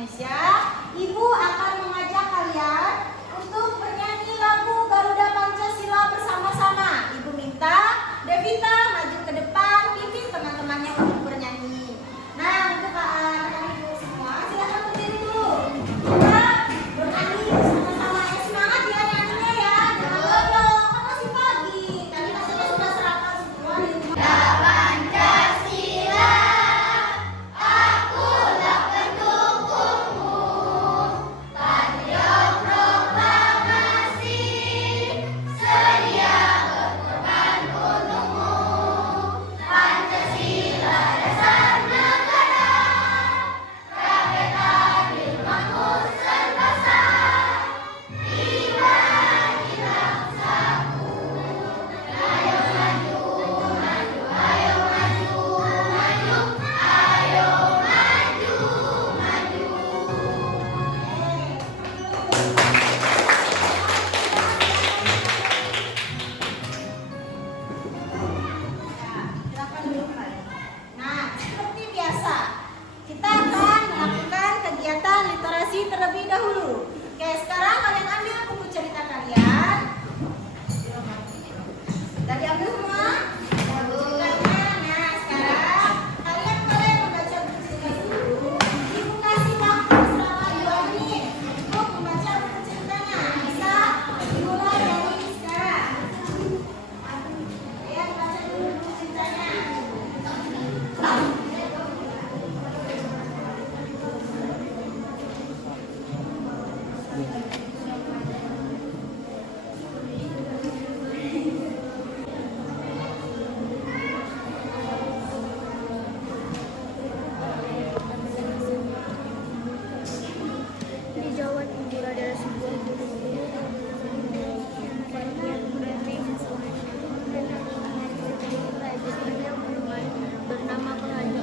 Indonesia, Ibu akan mengajak kalian untuk bernyanyi lagu Garuda Pancasila bersama-sama. Ibu minta Devita maju ke depan, pimpin teman-temannya untuk bernyanyi. Nah, untuk anak-anak Ibu semua, silakan berdiri dulu. Kita bernyanyi bersama-sama. Semangat ya nyanyinya ya. Jangan goyang, kan masih pagi. Tadi katanya sudah sarapan semua di rumah. Terlebih dahulu. Oke, sekarang kalian ambil buku cerita kalian. Sudah diambil semua? Ceritanya. Nah, sekarang kalian boleh membaca buku cerita dulu. Ibu kasih waktu selama 2 menit untuk membaca buku ceritanya. Bisa dimulai dari sekarang. Kalian baca dulu buku ceritanya. Di Jawa Timur adalah sebuah gunung yang berarti dan kerajaan yang bernama Kerajaan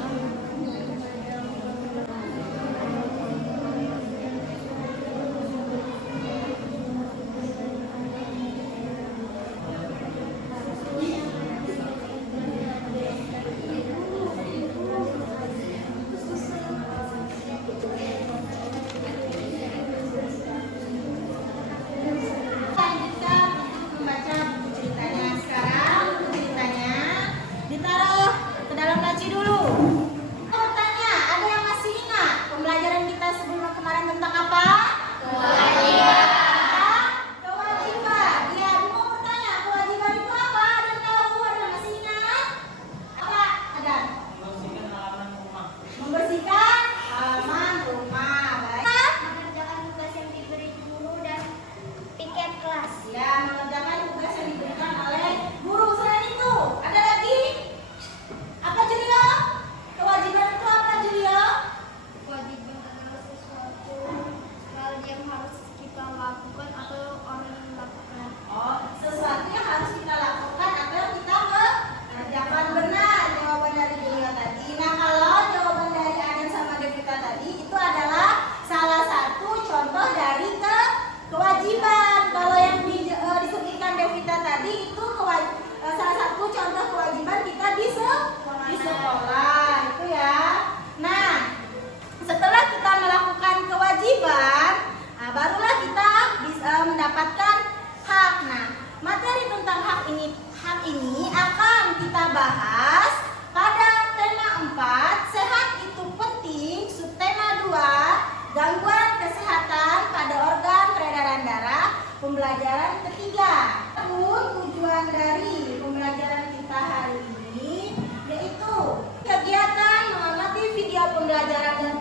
mendapatkan hak. Nah, materi tentang hak ini akan kita bahas pada tema 4, sehat itu penting, subtema 2, gangguan kesehatan pada organ peredaran darah, pembelajaran ketiga. Tujuan dari pembelajaran kita hari ini yaitu kegiatan mengamati video pembelajaran dan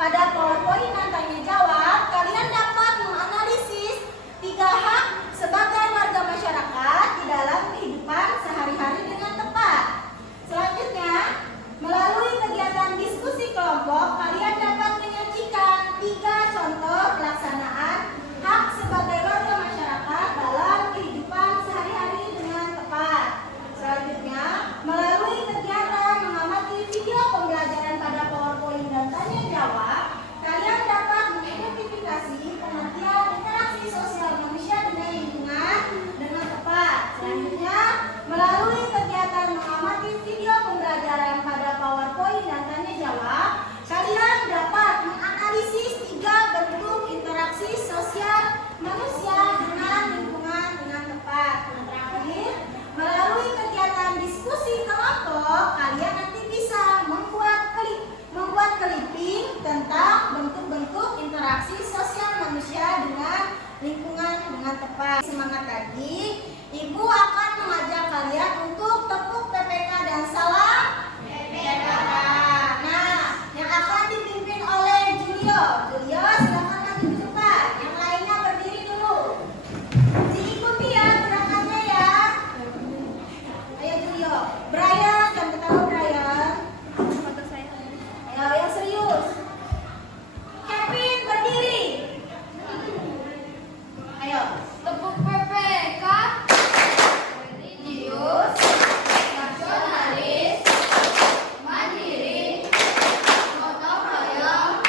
pada PowerPoint dan tanya jawab, kalian dapat menganalisis 3 hak sebagai warga masyarakat di dalam kehidupan sehari-hari dengan tepat. Selanjutnya, melalui kegiatan diskusi kelompok, kalian dapat menyajikan 3 contoh pelaksanaan hak sebagai warga masyarakat dalam kehidupan sehari-hari dengan tepat. Selanjutnya, melalui kegiatan mengamati video pembelajaran pada PowerPoint dan tanya jawab, kalian dapat interaksi sosial manusia dengan lingkungan dengan tepat. Semangat tadi, Ibu akan mengajak kalian untuk tepuk PPK dan salam PPK. Nah, yang akan dipimpin oleh Julio. Julio, silakan maju ke depan. Yang lainnya berdiri dulu. Diikuti ya gerakannya ya. Ayo Julio. Brian, jangan ketawa Brian. Ayo yang serius. Kevin, berdiri. Ayo. Tepuk PPK, religius, nasionalis, mandiri, gotong royong,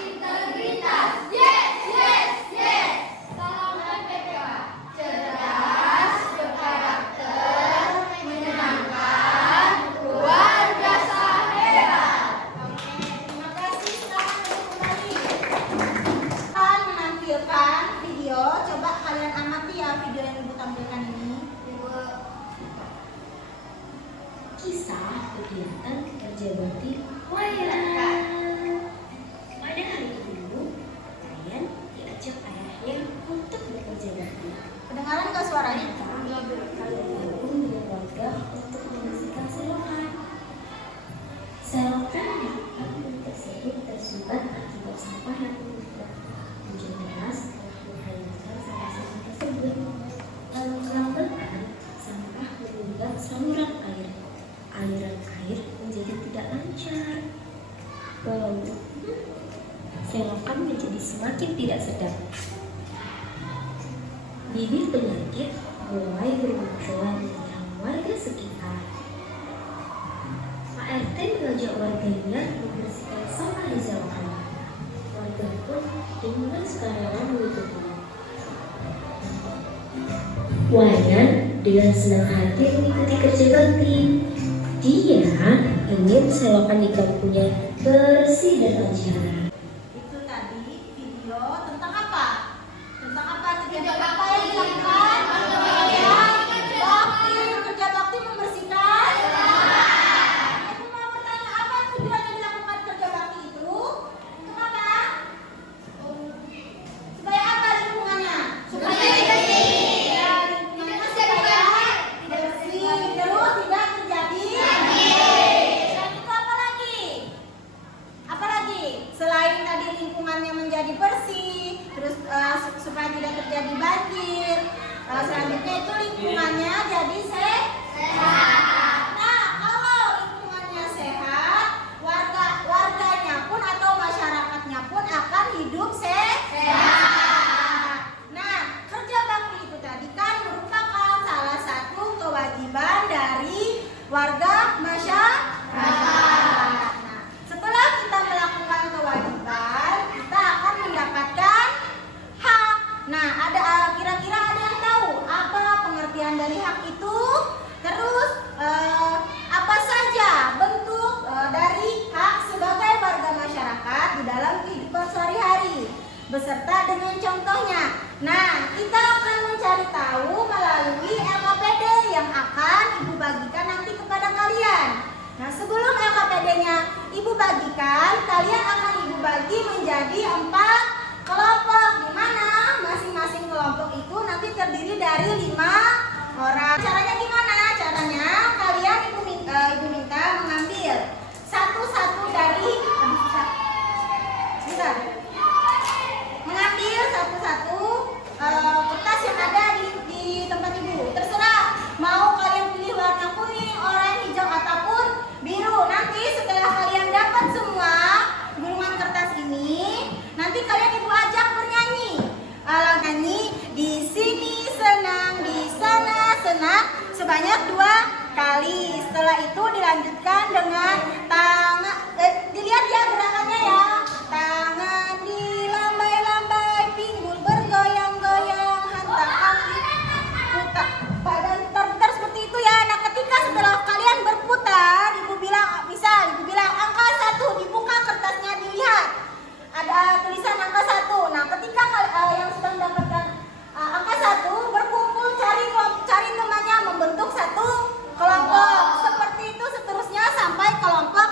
integritas. Yes, yes, yes. Salam PPK. Cerdas, berkarakter, menyenangkan, luar biasa hebat. Terima kasih, silakan duduk kembali. Akan menampilkan video, coba kalian amati ya video yang Ibu tampilkan ini. Kisah kegiatan kerja bakti Wairah. Pada hari itu, Ryan diajak ayahnya untuk bekerja bakti. Kedengaran nggak suaranya? Bergabung dengan warga untuk membersihkan selokan. Selokan di kampung tersebut tersumbat akibat sampah yang menumpuk. Hujan deras telah menghanyutkan sampah-sampah tersebut. Lalu kelambakan sampah meninggal saluran air. Aliran air menjadi tidak lancar. Selokan menjadi semakin tidak sedap. Bibit penyakit mulai bermunculan di tengah warga sekitar. Pak RT mengajak warganya membersihkan sampah di selokan. Warga pun dengan sukarela mengikuti. Wayan dengan senang hati mengikuti kerja bakti. Dia ingin selokan di kampungnya bersih dan lancar. Itu tadi video tentang apa? Tentang apa? Kegiatan apa yang dilakukan? Bakti, kerja bakti membersihkan. Aku mau bertanya, apa tujuannya dilakukan kerja bakti itu? Untuk apa? Supaya apa lingkungannya? Supaya bersih. Ya, lingkungannya supaya bersih, terus tidak terjadi. Dan itu apa lagi? Apalagi selain tadi lingkungannya menjadi bersih, terus supaya tidak terjadi banjir, selanjutnya itu lingkungannya jadi sehat. Nah, kalau lingkungannya sehat, warganya pun atau masyarakatnya pun akan hidup sehat. Nah, kerja bakti itu tadi kan merupakan salah satu kewajiban dari warga masyarakat. Nah, setelah kita melakukan kewajiban, kita akan mendapatkan hak. Nah, kira-kira ada yang tahu apa pengertian dari hak itu? Terus apa saja bentuk dari hak sebagai warga masyarakat di dalam kehidupan sehari-hari beserta dengan contohnya. Nah, kita akan mencari tahu melalui LKPD yang akan Ibu bagikan nanti kepada kalian. Nah, sebelum LKPD-nya Ibu bagikan, kalian akan Ibu bagi menjadi 4 kelompok, di mana masing-masing kelompok itu nanti terdiri dari 5 orang. Caranya gimana? Caranya kalian Ibu minta mengambil satu-satu dari mengambil satu-satu kertas yang ada di tempat Ibu. Terserah mau kalian pilih warna kuning, oranye, hijau ataupun biru. Nanti setelah kalian dapat semua gulungan kertas ini, nanti kalian Ibu ajak bernyanyi. Nyanyi di sini senang, di sana senang sebanyak 2 kali. Setelah itu dilanjutkan dengan tangan. Dilihat ya gerakannya ya. Tangan dilambai-lambai, pinggul bergoyang-goyang, hantam angin putar, badan putar seperti itu ya. Nah, ketika setelah kalian berputar, Ibu bilang angka 1, dibuka kertasnya, dilihat ada tulisan angka 1. Nah, ketika yang sudah mendapatkan angka 1 berkumpul, cari temannya, membentuk satu kelompok. Seperti itu seterusnya sampai kelompok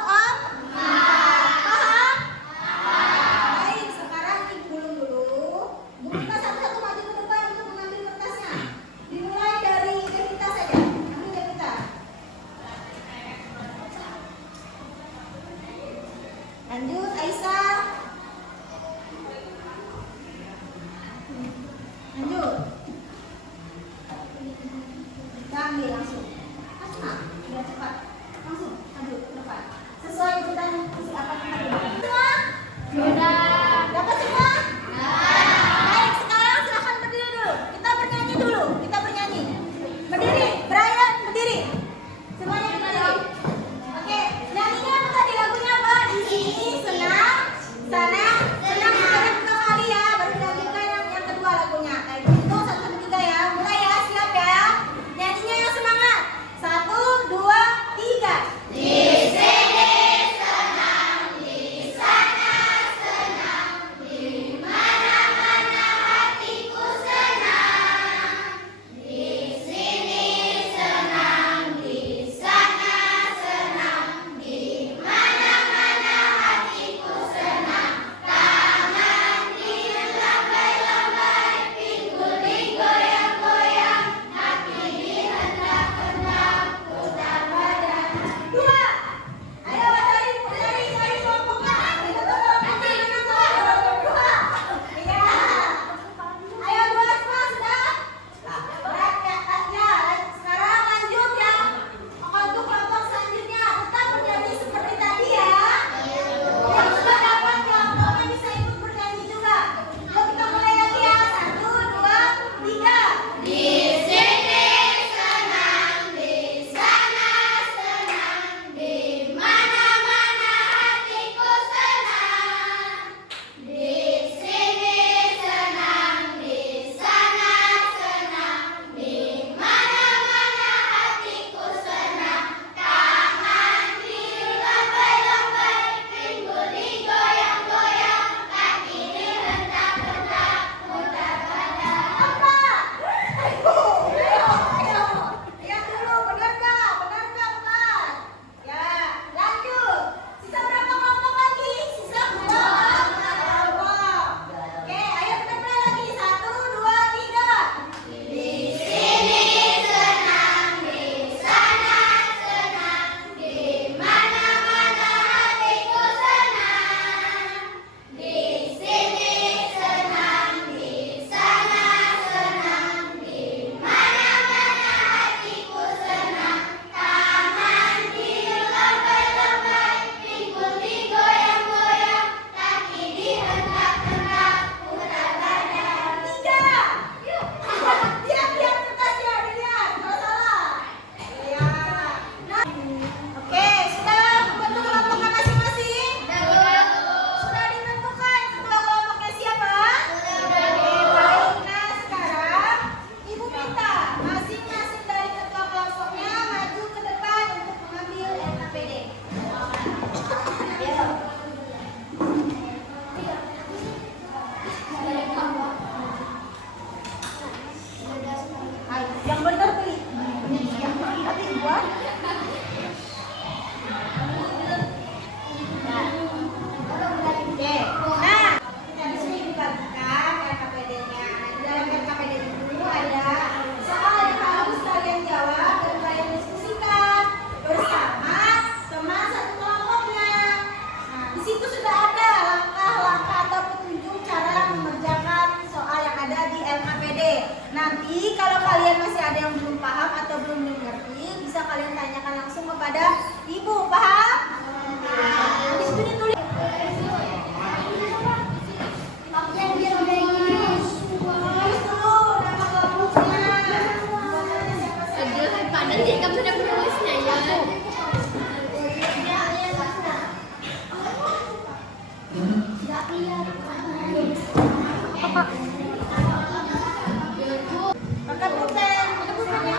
Pakai pulpen, ada pulpennya.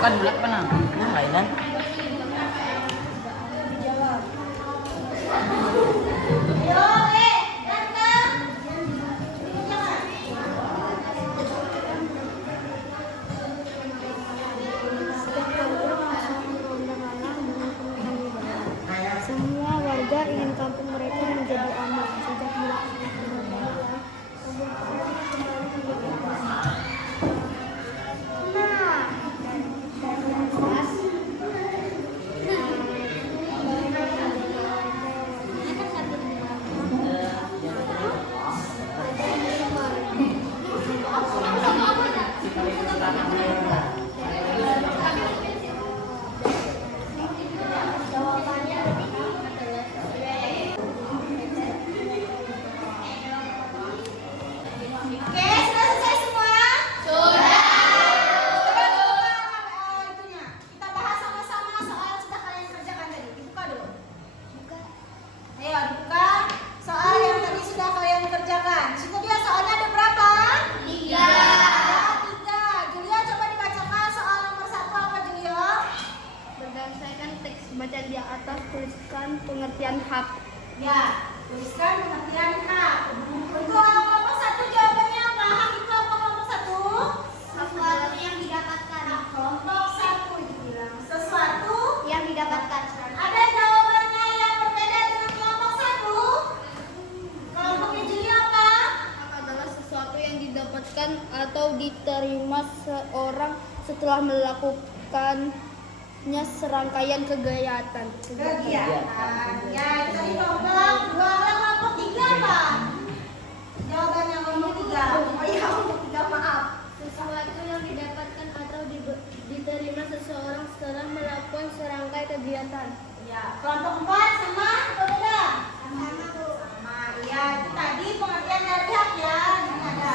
Bukan bulat apa nah? Lainan. Semua warga ingin kampung mereka menjadi aman. Sejak melakukan pembangunan, kampung tersebut kembali menjadi aman. Oke, sudah selesai semua? Sudah. Coba dibuka itunya. Kita bahas sama-sama soal yang sudah kalian kerjakan tadi. Dibuka dulu. Ayo dibuka soal yang tadi sudah kalian kerjakan. Di situ dia soalnya ada berapa? 3. Ada 3. Julia coba dibacakan soal nomor 1 apa Julia? Berdasarkan teks bacaan di atas, tuliskan pengertian hak. Ya, tuliskan pengertian hak. Untuk kelompok 1 jawabannya apa? Hak itu apa kelompok 1? Sesuatu yang didapatkan. Kelompok 1 dibilang sesuatu. Yang didapatkan. Ada jawabannya yang berbeda dengan kelompok 1? Kelompoknya Julia apa? Hak adalah sesuatu yang didapatkan atau diterima seorang setelah melakukannya serangkaian kegiatan. Kegiatan. Ya, itu tadi kelompok 2. Kelompok 3 apa? Jawabannya kelompok 3. Oh iya, kelompok 3, maaf. Sesuatu yang didapatkan atau diterima seseorang setelah melakukan serangkai kegiatan. Ya, kelompok 4 sama atau beda? Sama. Iya, itu tadi pengertian dari hak ya. Ini ada.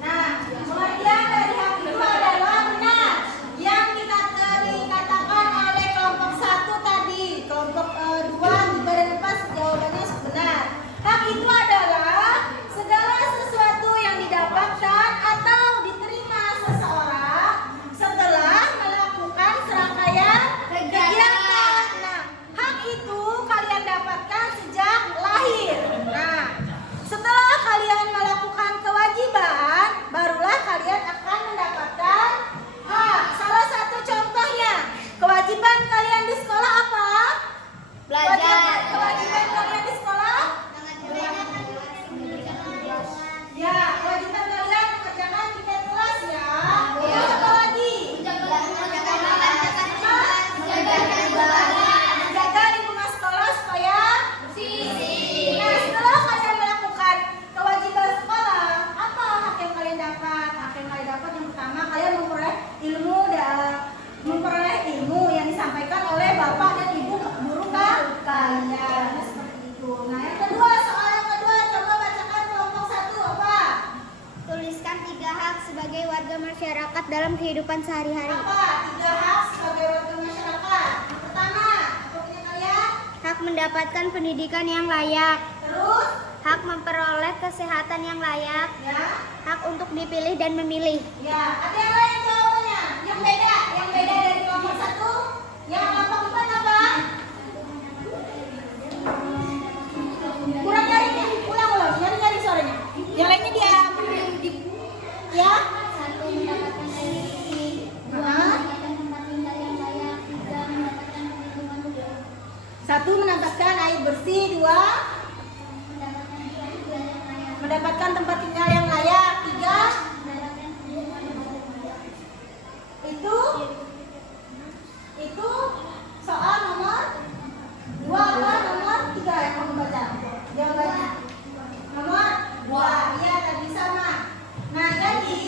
Nah, pengertian dari hak itu adalah benar. Yang dikatakan oleh kelompok 1 tadi, kelompok 2, 3 dan 4 jawabannya benar. Hak itu adalah segala sesuatu yang didapatkan atau diterima seseorang setelah melakukan serangkaian kegiatan. Nah, hak itu kalian dapatkan sejak lahir. Nah, setelah kalian melakukan kewajiban, barulah kalian akan mendapatkan hak. Salah satu contohnya, kewajiban kalian di sekolah apa? Kewajiban kalian di sekolah? Ya, kewajiban kalian mengerjakan tiket kelas ya. Terus apa lagi? Menjaga lingkungan sekolah supaya bersih. Nah, setelah kalian melakukan kewajiban sekolah, apa hak yang kalian dapat? Hak yang kalian dapat yang pertama, kalian memperoleh ilmu yang disampaikan oleh bapak dan ibu guru kalian. Nah, seperti itu. Nah, yang kedua, soal yang kedua, coba bacakan kelompok 1 apa? Tuliskan 3 hak sebagai warga masyarakat dalam kehidupan sehari-hari. Apa? 3 hak sebagai warga masyarakat. Yang pertama, apa punya kalian? Hak mendapatkan pendidikan yang layak. Terus, hak memperoleh kesehatan yang layak, Ya. hak untuk dipilih dan memilih. Ya, ada yang lain jawabannya? Yang beda dari kelompok 1? Yang kelompok 4 apa? Kurang nyarinya, ulang, nyari suaranya. Yang lainnya dia ya? Satu mendapatkan air bersih, dua mendapatkan tempat tinggal yang layak, tiga mendapatkan perlindungan hukum. 1 mendapatkan air bersih, 2 mendapatkan tempat tinggal yang layak, 3 itu soal nomor 2 apa nomor 3 yang kamu baca jawabannya nomor 2. Iya tadi sama. Nah jadi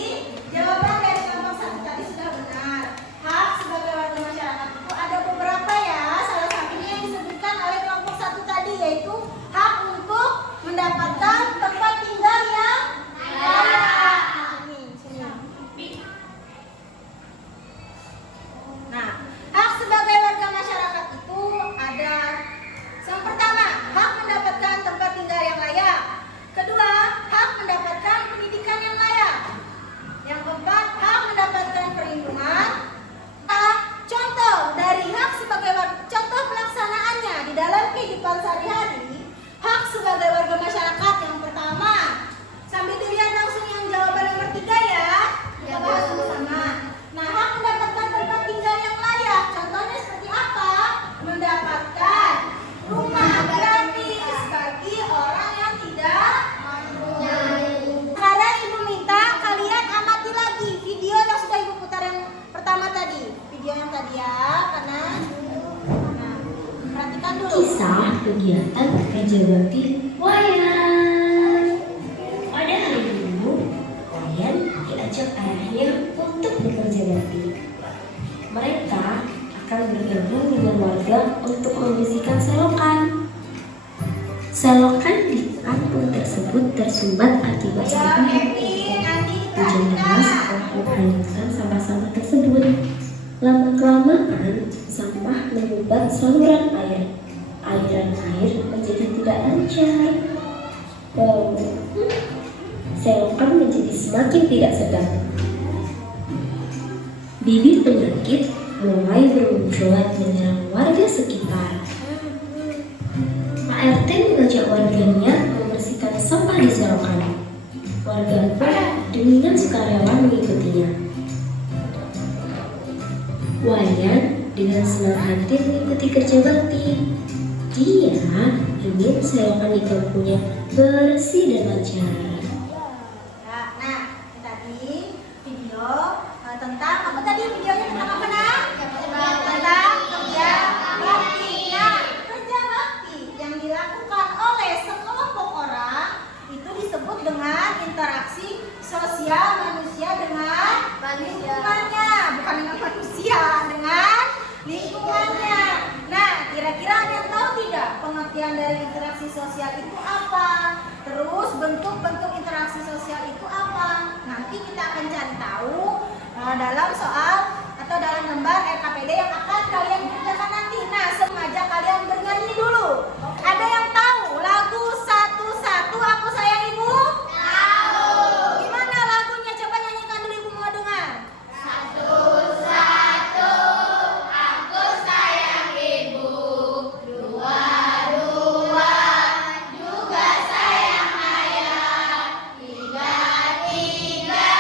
jawaban dari kelompok 1 tadi sudah benar. Hak sebagai warga masyarakat itu ada beberapa ya, salah satunya yang disebutkan oleh kelompok 1 tadi yaitu hak untuk mendapatkan tempat tinggal yang layak. Sini. Nah, hak sebagai warga masyarakat itu ada yang pertama, hak mendapatkan tempat tinggal yang layak. Kedua, hak mendapatkan pendidikan yang layak. Yang keempat, hak mendapatkan perlindungan. Contoh dari hak sebagai contoh pelaksanaannya di dalam kehidupan sehari-hari, hak sebagai warga masyarakat yang pertama. Sambil dilihat langsung yang jawaban nomor 3 ya. Kita bahas bersama. Nah, hak mendapatkan tempat tinggal yang layak. Contohnya seperti apa? Mendapatkan rumah gratis bagi orang yang tidak mempunyai. Sekarang Ibu minta kalian amati lagi video yang sudah Ibu putar yang pertama tadi. Video yang tadi ya, karena nah, perhatikan dulu. Kisah kegiatan kerja bakti Wayan. Pada hari Minggu, Wayan diajak ayahnya untuk bekerja bakti. Mereka akan bergabung dengan warga untuk membersihkan selokan. Selokan di kampung tersebut tersumbat akibat sampah yang hujan deras telah menghanyutkan sampah-sampah tersebut. Lama-kelamaan, sampah menyumbat saluran air. Aliran air menjadi tidak lancar. Selokan menjadi semakin tidak sedap. Bibit penyakit mulai bermunculan menyerang warga sekitar. Pak RT mengajak warganya membersihkan sampah di selokan. Warga pun dengan sukarela mengikutinya. Wayan dengan senang hati mengikuti kerja bakti. Dia ingin selokan di kampungnya bersih dan lancar. Nah, tadi video tentang apa tadi videonya tentang apa nak? Tentang kerja bakti. Nah, kerja bakti yang dilakukan oleh sekelompok orang itu disebut dengan interaksi sosial manusia dengan lingkungannya, bukan dengan manusia, dengan lingkungannya. Nah, kira-kira ada yang tahu tidak pengertian dari interaksi sosial itu apa? Terus bentuk-bentuk interaksi sosial itu apa? Nanti kita akan cari tahu dalam soal atau dalam lembar RKPD yang akan kalian kerjakan nanti. Nah, sengaja kalian bernyanyi dulu. Ada yang tahu lagu Satu-Satu Aku Sayang Ibu? Tahu. Gimana lagunya? Coba nyanyikan dulu, Ibu mau dengar. Satu-satu aku sayang ibu, dua-dua juga sayang ayah, tiga-tiga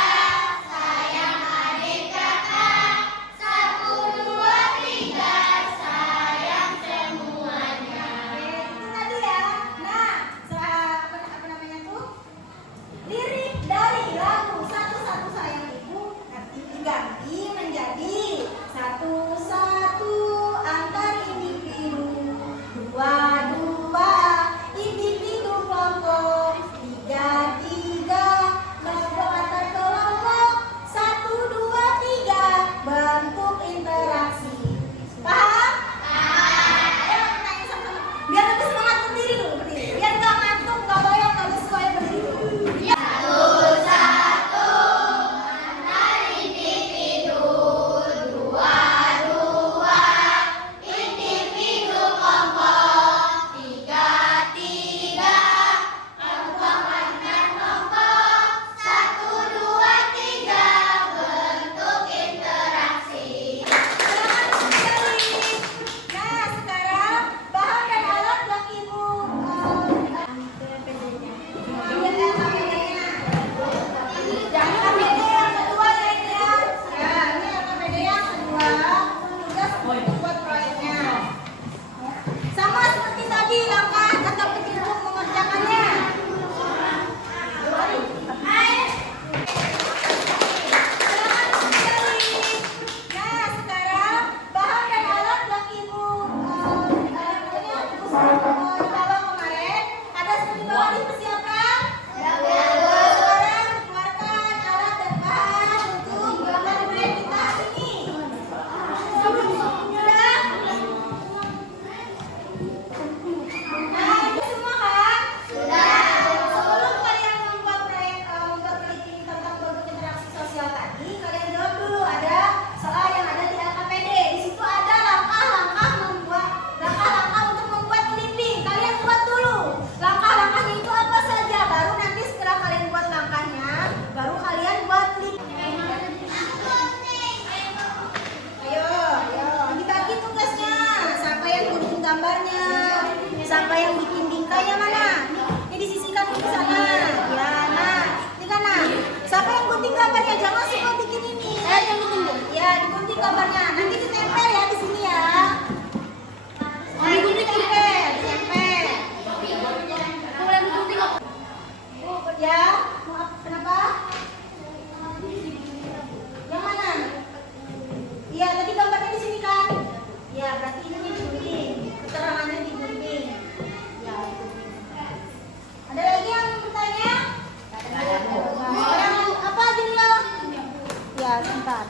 sayang adik kakak, satu, dua, tiga sayang semuanya. Itu tadi ya. Nah, apa namanya tuh? Lirik dari lagu Satu-Satu Sayang Ibu nanti diganti menjadi satu-satu antar individu, dua-dua individu kelompok, tiga-tiga kelompok antar kelompok, satu, dua, tiga bentuk interaksi. Paham? Ayo kita nyanyi sama-sama. Biar lebih semangat berdiri dulu, berdiri. Biar nggak ngantuk, nggak boyong, nggak lesu, ayo berdiri dulu. Satu-satu antar individu, Ya, sebentar.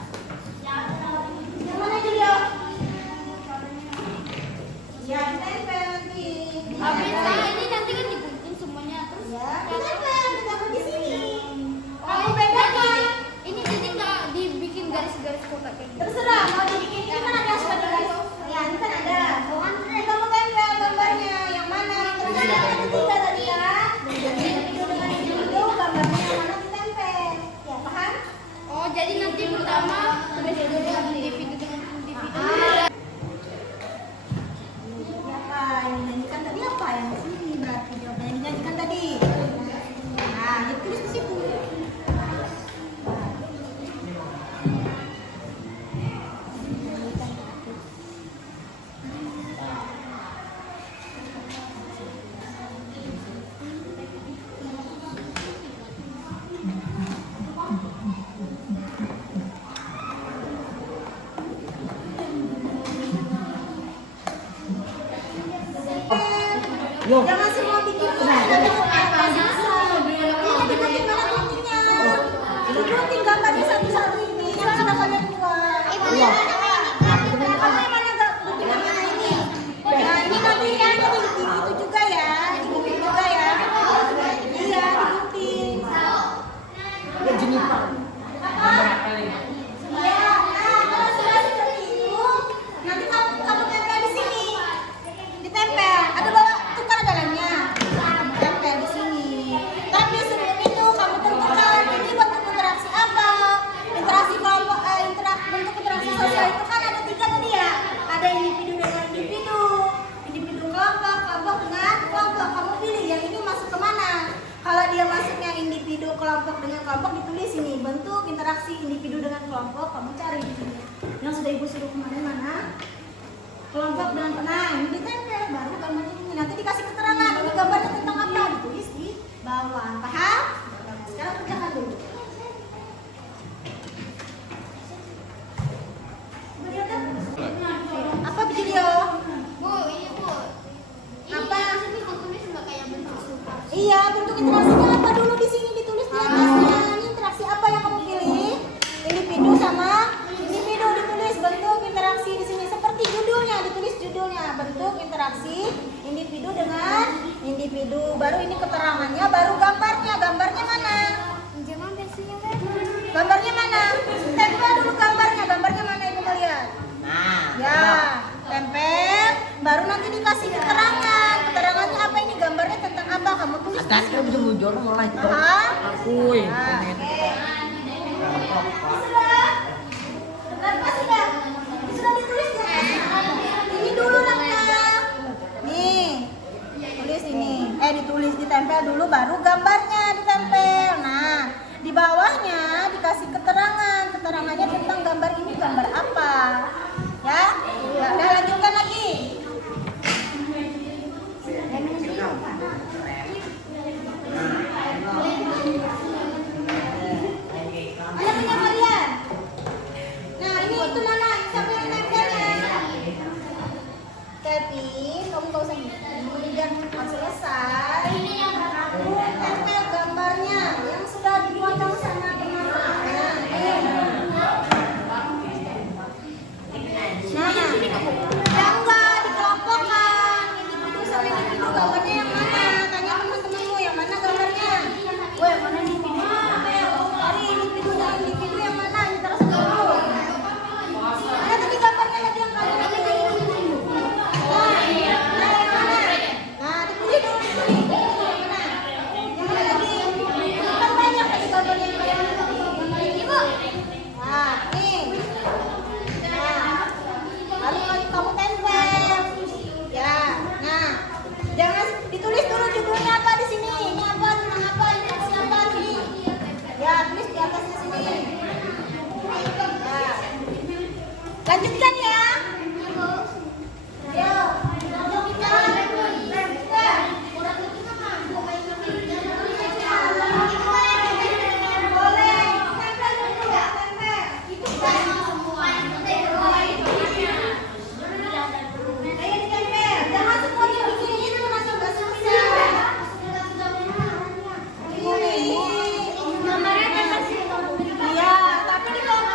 Yang mana Julio? Ya, ditempel nanti. Habis ini nanti kan digunting semuanya terus. Ya, ditempel di sini. Kamu bedakan. Ini jadi nggak dibikin garis-garis kotak kayak gitu. Terserah mau dibikin ini kan ada sudah garis. Ya, ini kan ada. Ini kamu tempel gambarnya yang mana? Terserah ada tiga tadi kan. Jadi itu dengan itu gambarnya yang mana ditempel. Ya, paham? Oh, jadi nanti pertama tulis dulu individu dengan individu. Apa yang dinyanyikan tadi apa yang di sini berarti jawabannya yang dinyanyikan tadi. Nah, ditulis di situ. Jangan semua bikin ini apa susah. Ini digunting mana guntingnya? Digunting gambarnya satu-satu ini yang sudah kalian buat. Kamu yang mana gunting yang mana ini? Nah ini nanti yang itu juga ya, digunting juga ya. Iya digunting. Iya. Nah kalau sudah seperti itu, nanti kamu tempel di sini. Ditempel. Ada bawa tukar dalamnya. Tempel di sini. Tapi sebelum itu kamu tentukan ini bentuk interaksi apa? Interaksi kelompok, bentuk interaksi sosial itu kan ada tiga tadi ya. Ada individu dengan individu, individu kelompok, kelompok dengan kelompok. Kamu pilih yang ini masuk ke mana? Kalau dia masuknya individu kelompok dengan kelompok ditulis ini bentuk interaksi individu dengan kelompok. Kamu cari di sini. Yang sudah ibu suruh kemarin mana? Kelompok dengan penang ditempel baru gambarnya ini nanti dikasih keterangan ini gambarnya tentang apa ditulis di bawah. Paham? Sekarang kerjakan dulu. Apa video? Bu, ini Bu. Ini Apa? sini ditulis nggak kayak bentuk suka. Iya, bentuk interaksinya apa dulu di sini ditulis di atasnya. Ini interaksi apa yang kamu pilih? Individu sama individu ditulis bentuk interaksi di sini seperti judulnya ditulis judulnya bentuk interaksi individu dengan individu. Baru ini keterangannya, baru gambarnya. Gambarnya mana? Jangan pensilnya Gambarnya mana? Tempel dulu gambarnya. Gambarnya mana ibu melihat? Nah, Ya, tempel. Baru nanti dikasih keterangan. Keterangannya apa ini? Gambarnya tentang apa? Kamu tulis. atas kan bisa bujur mulai tuh. Paham? Aku Nah, oke. Sudah? Berapa sudah? Sudah ditulis ya? Ini dulu namanya. Nih, tulis ini. Ditulis ditempel dulu, baru gambarnya ditempel. Nah, di bawahnya dikasih keterangan. Keterangannya tentang gambar ini gambar apa? Ya? Ya, udah lanjutkan lagi. Mana punya kalian? Nah ini itu mana? Siapa yang tempelnya? Kevin, kamu gak usah ini dan cepat selesai. Tempel gambarnya yang sudah dipotong sama teman-temannya. Nah, yang enggak dikelompokkan individu sama individu gambarnya yang mana? Tanya teman-temanmu yang mana gambarnya? Woi, mana individu? Cari individu dan individu yang mana? Terus dulu. Ada tadi gambarnya lagi yang kalian ada di individu. Nah, yang mana? Nah, dipilih dulu di sini. Yang mana? Yang mana lagi? Kan banyak tadi gambarnya yang kalian ada. Ini Bu. Nah, nih. Nah, baru kamu tempel. Ya, nah, jangan ditulis dulu judulnya apa di sini. Ini apa tentang apa? Ini siapa ini? Ya, tulis di atasnya sini. Ya. Lanjutkan ya. Ayo, lanjutkan. Boleh, tempel dulu ya, tempel. Ayo ditempel, jangan semuanya bikin itu nanti nggak selesai. Ini gambarnya tempel sini. Iya, tapi di kelompok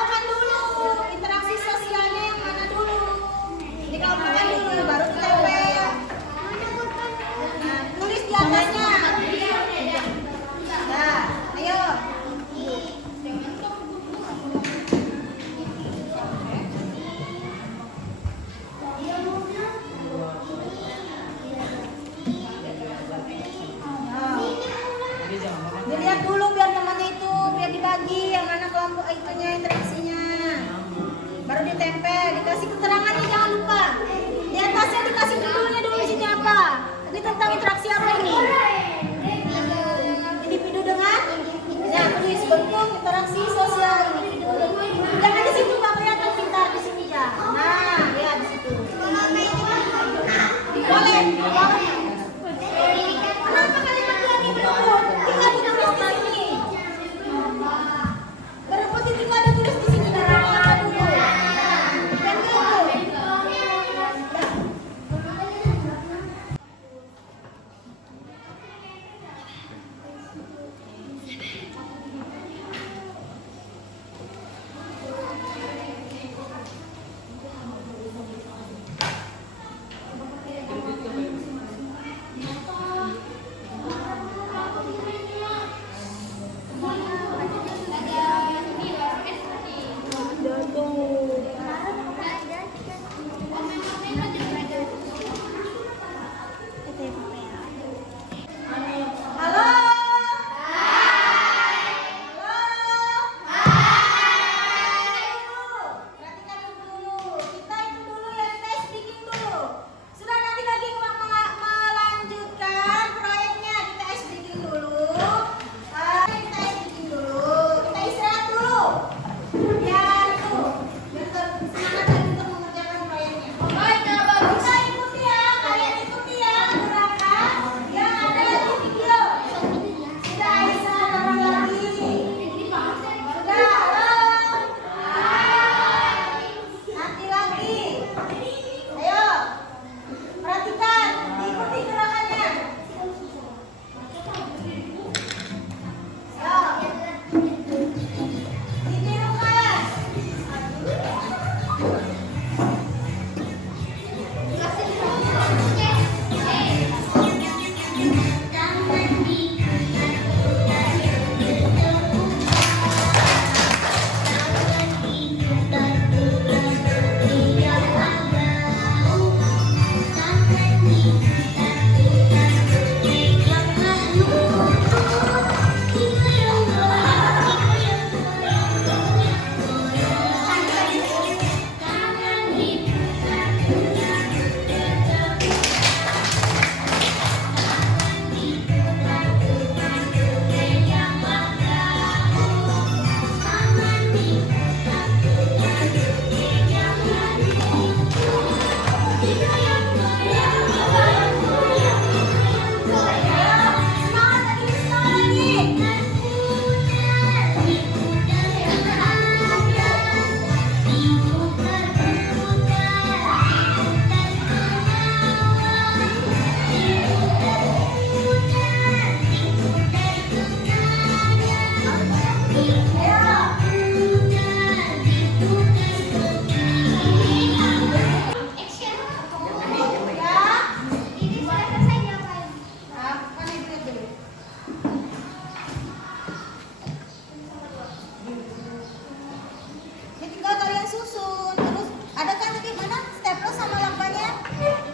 susun. Terus ada kan tadi mana staples sama lakbannya?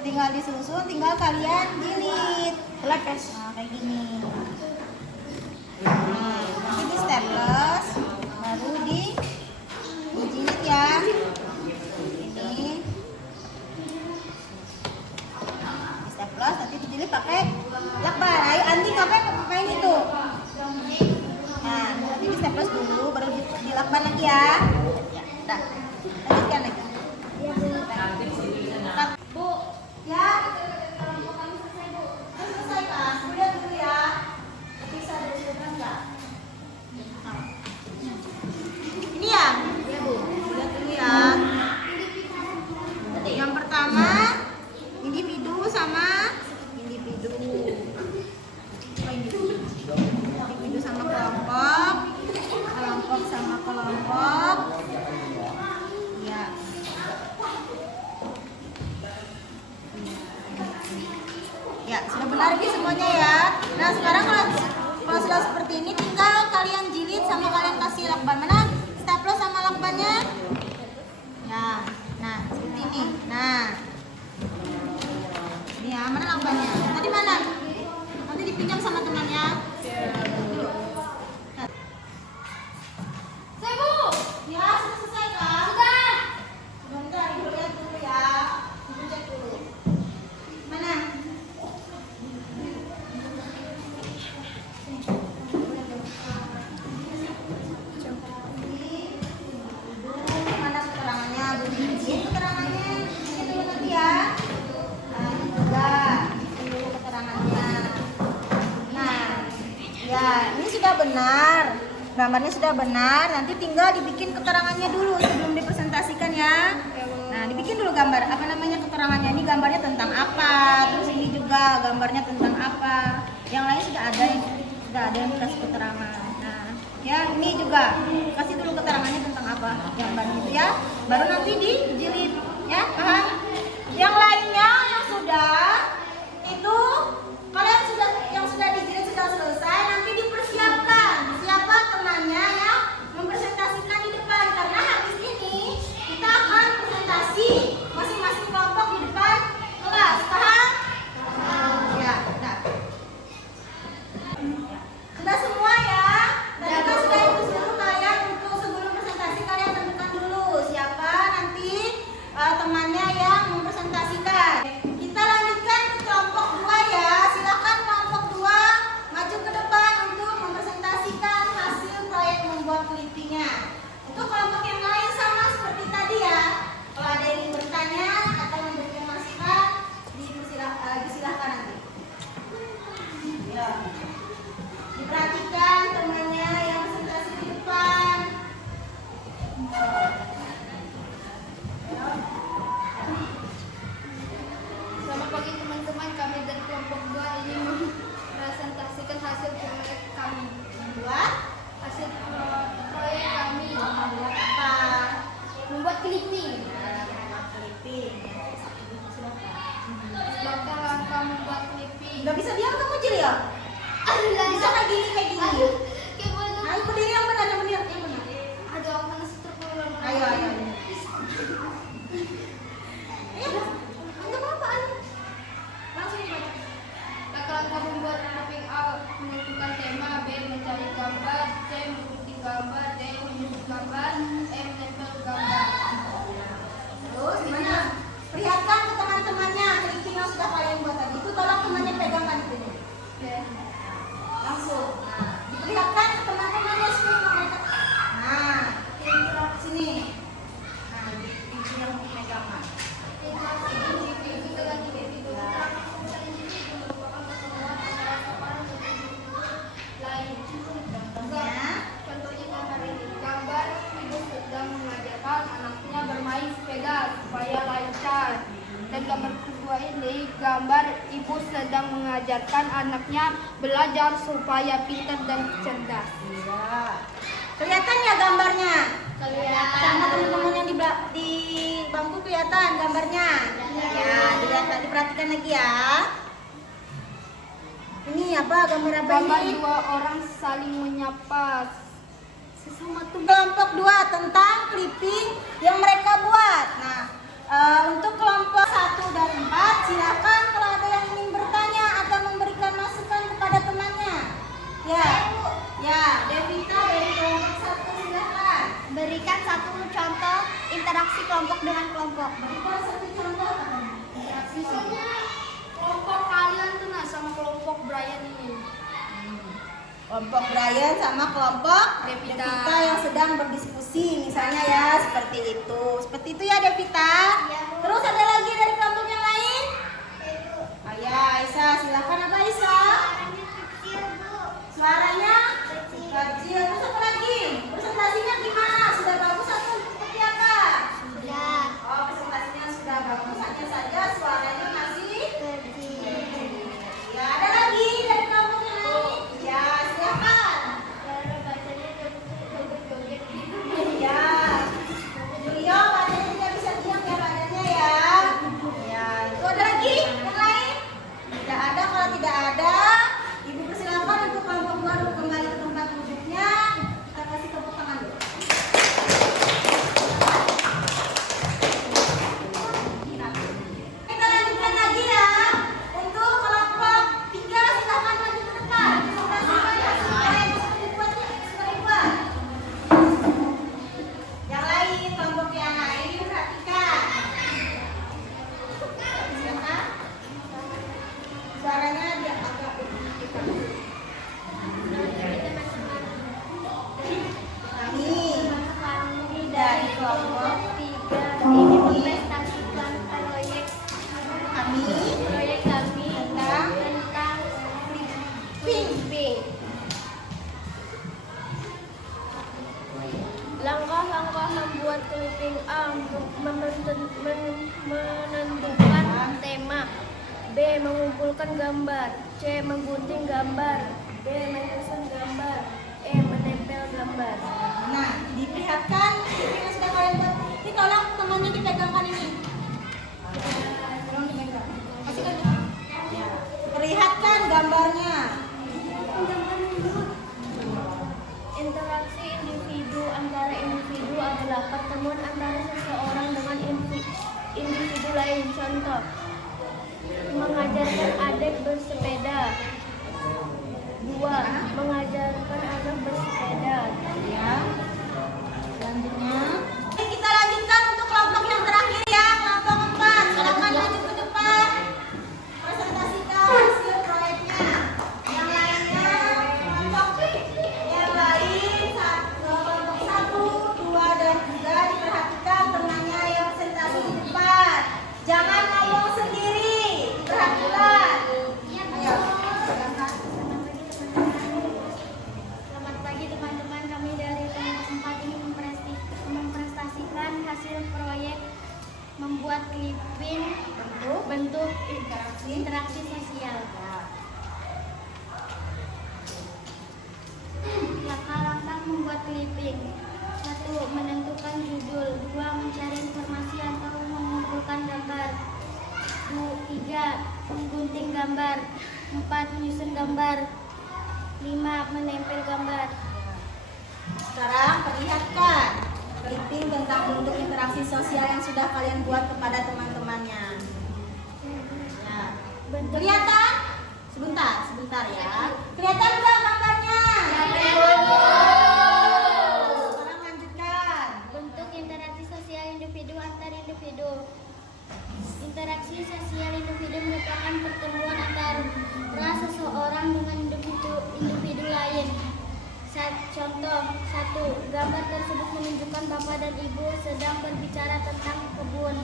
Tinggal disusun, tinggal kalian jilid. Lepes. Nah, kayak gini. Nah, nanti di staples, baru dijilid ya. Ini. Di staples, nanti dijilid pakai lakban. Ayo Andi ngapain main itu? Nah, nanti di staples dulu, baru dilakban lagi ya. Ya, udah. Lanjutkan lagi. Bu, ya. Selesai Bu. Selesai kan? Lihat dulu ya. Bisa diselesaikan nggak? Ini ya? Iya Bu. Lihat dulu ya. Yang pertama individu sama individu. Individu sama kelompok, kelompok sama kelompok. Ya. Ya, sudah benar ini semuanya ya. Nah, sekarang kalau sudah seperti ini tinggal kalian jilid sama kalian kasih lakban. Mana staples sama lakbannya? Ya. Nah, seperti ini. Nah. Ini ya, mana lakbannya? Tadi mana? Nanti dipinjam sama temannya. Saya Bu. Ya, sudah selesai kan? Sudah. Sebentar, Ibu lihat dulu ya. Ibu cek dulu. Mana? Mana keterangannya? Bikin keterangannya. Bikin dulu nanti ya. Nah, ini juga. Bikin dulu keterangannya. Nah, ya ini sudah benar. Gambarnya sudah benar. Nanti tinggal dibikin keterangannya dulu sebelum dipresentasikan ya. Nah, dibikin dulu gambar. Apa namanya keterangannya? Ini gambarnya tentang apa? Terus ini juga gambarnya tentang apa? Yang lain sudah ada yang dikasih keterangan. Nah, ya ini juga kasih dulu keterangannya tentang apa gambarnya itu ya. Baru nanti dijilid ya. Paham? Yang lainnya yang sudah itu kalian sudah yang sudah dijilid sudah selesai, nanti dipersiapkan siapa temannya yang mempresentasikan di depan, karena habis ini kita akan presentasi masing-masing kelompok di depan kelas. Paham? Ya, udah. Sudah semua ya. Tadi kan sudah itu seluruh kalian untuk sebelum presentasi kalian tentukan dulu siapa nanti temannya yang mempresentasikan. Kita lanjutkan ke kelompok 2 ya. Silakan kelompok 2 maju ke depan untuk mempresentasikan hasil proyek membuat klipinya. Untuk kelompok yang lain sama seperti tadi ya. Kalau ada yang ingin bertanya atau memberikan masukan, disilahkan nanti. Ya. Diperhatikan temannya yang presentasi di depan. Selamat pagi teman-teman, kami dari kelompok 2 ini mempresentasikan hasil proyek kami. Membuat Hasil proyek kami membuat apa? membuat clipping. Clipping. Langkah langkah membuat clipping. Gak bisa diam kamu Jil ya? Bisa kayak gini kayak gini. Ayo berdiri yang benar yang benar yang benar. Ada orang struktur. Ayo. Ayo. Untuk apa? Langsung dibaca. Langkah membuat clipping A menentukan tema, B mencari gambar, C mengikuti gambar, D menyusun gambar, E menempel gambar. Terus gimana? Perlihatkan ke teman-temannya clipping yang sudah kalian buat tadi. Itu tolong temannya pegangkan itu. Langsung. Nah, diperlihatkan ke teman-temannya supaya mereka. Nah, sini. Nah, ini yang pegangan. Contohnya gambar ini. Gambar ibu sedang mengajarkan anaknya bermain sepeda supaya lancar. Dan gambar kedua ini, gambar ibu sedang mengajarkan anaknya belajar supaya pintar dan cerdas. Ya. Kelihatan ya gambarnya? Kelihatan. Sama teman-teman yang di bangku kelihatan gambarnya? Ya, dilihat, diperhatikan lagi ya. Ini apa gambar apa Gambar ini? 2 orang saling menyapa sesama teman. Kelompok 2 tentang clipping yang mereka satu contoh interaksi kelompok dengan kelompok. Berikan satu contoh interaksi Kelompok kalian tuh nah sama kelompok Brian ini. kelompok Brian sama kelompok Devita. Devita yang sedang berdiskusi misalnya ya, seperti itu ya Devita. Iya, Bu. Terus ada lagi dari kelompok yang lain? Oh ya, Aisyah, silakan. Apa Aisyah? Suaranya kecil. Terus apa lagi? Presentasinya gimana? Sudah bagus atau seperti apa? Sudah. Oh, presentasinya sudah bagus, hanya saja suaranya masih ya. Ada lagi dari kelompok yang lain? Ya, silakan. Ya, Julio badannya tidak bisa diam ya badannya ya. Ya, itu ada lagi yang lain? Tidak ada. Kalau tidak ada, Ibu persilakan untuk kelompok baru kembali ke tempat duduknya. Kita kasih tepuk tangan dulu. Kita lanjutkan lagi ya. Untuk kelompok 3 silakan maju ke depan. Yang lain, kelompok yang lain perhatikan. Silakan. Suaranya dia agak kami dari kelompok Ini mempresentasikan proyek kami kami tentang tentang ping. langkah-langkah membuat clipping A menentukan tema, B mengumpulkan gambar, C menggunting gambar, D menyusun gambar, E menempel gambar. Nah, diperlihatkan yang sudah kalian buat. Ini tolong temannya dipegangkan ini. Tolong dipegang. Kasihkan. Ya. Perlihatkan gambarnya. Interaksi individu antara individu adalah pertemuan antara seseorang dengan individu lain. Contoh, mengajarkan adik bersepeda. 2. Mengajarkan anak bersepeda. Ya. Selanjutnya. Kita lanjutkan untuk kelompok yang terakhir ya, kelompok 4. Silakan maju ke depan. Presentasikan hasil proyeknya. Yang lainnya kelompok yang lain kelompok 1, 2 dan 3 diperhatikan temannya yang presentasi di depan. Jangan ngomong sendiri. Diperhatikan. Ayo. Selamat pagi teman-teman, kami dari kelompok 4 ini mempresentasikan hasil proyek membuat clipping bentuk interaksi sosial. Langkah-langkah membuat clipping. 1. Menentukan judul. 2. Mencari informasi atau mengumpulkan gambar. 3. Menggunting gambar. 4. Menyusun gambar. 5. Menempel gambar. Sekarang perlihatkan clipping tentang bentuk interaksi sosial yang sudah kalian buat kepada teman-temannya. Ya. Kelihatan? Sebentar ya. Kelihatan nggak gambarnya? Sekarang lanjutkan. Bentuk interaksi sosial individu antar individu. Interaksi sosial individu merupakan pertemuan antara seseorang dengan individu lain. Contoh 1. Gambar tersebut menunjukkan bapak dan ibu sedang berbicara tentang kebun.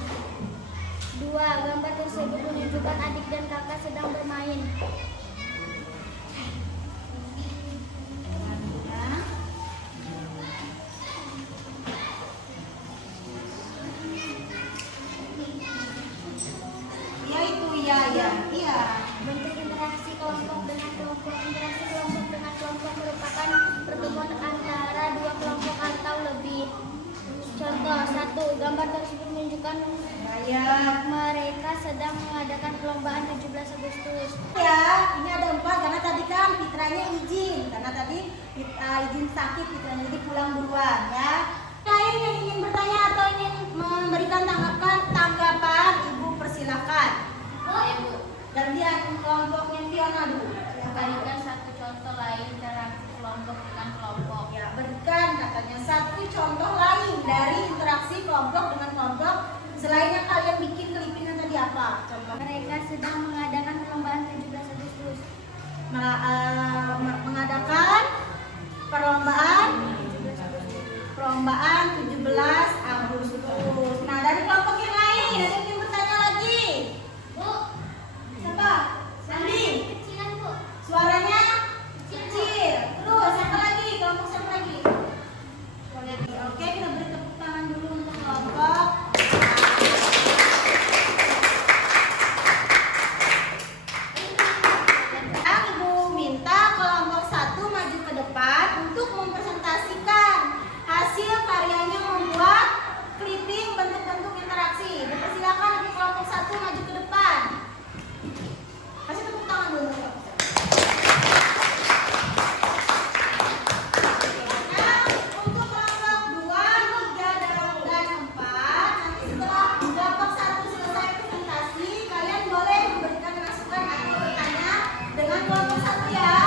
2. Gambar tersebut menunjukkan adik dan kakak sedang bermain. Ya itu iya. Bentuk interaksi kelompok dengan kelompok. Interaksi kelompok dengan kelompok merupakan pertemuan antara dua kelompok atau lebih. Contoh 1. Gambar tersebut menunjukkan mereka sedang mengadakan perlombaan 17 Agustus. Ya, ini ada 4 karena tadi kan Fitranya izin. Karena tadi izin sakit Fitranya, jadi pulang duluan ya. Lain yang ingin bertanya atau ingin memberikan tanggapan, Ibu persilakan. Gantian kelompoknya Fiona dulu. Berikan satu contoh lain interaksi kelompok dengan kelompok. Ya, berikan katanya satu contoh lain dari kelompok dengan kelompok selainnya kalian bikin clipping tadi apa? Contoh. Mereka sedang mengadakan perlombaan 17 Agustus. Mengadakan perlombaan 17 Agustus. Nah, dari kelompok yang lain ada yang bertanya lagi? Bu, Siapa? Sandi. kecilan Bu. Suaranya kecil. Terus siapa lagi? Kelompok siapa lagi? Oke, kita beri tepuk tangan dulu untuk kelompok. Sekarang Ibu minta kelompok 1 maju ke depan untuk mempresentasikan hasil karyanya membuat clipping bentuk-bentuk interaksi. Dipersilakan untuk kelompok 1 maju ke depan. Kasih tepuk tangan dulu untuk kelompok 1. Nah, untuk kelompok 2, 3, dan 4, nanti setelah kelompok 1 selesai presentasi, kalian boleh memberikan masukan atau bertanya dengan kelompok 1 ya.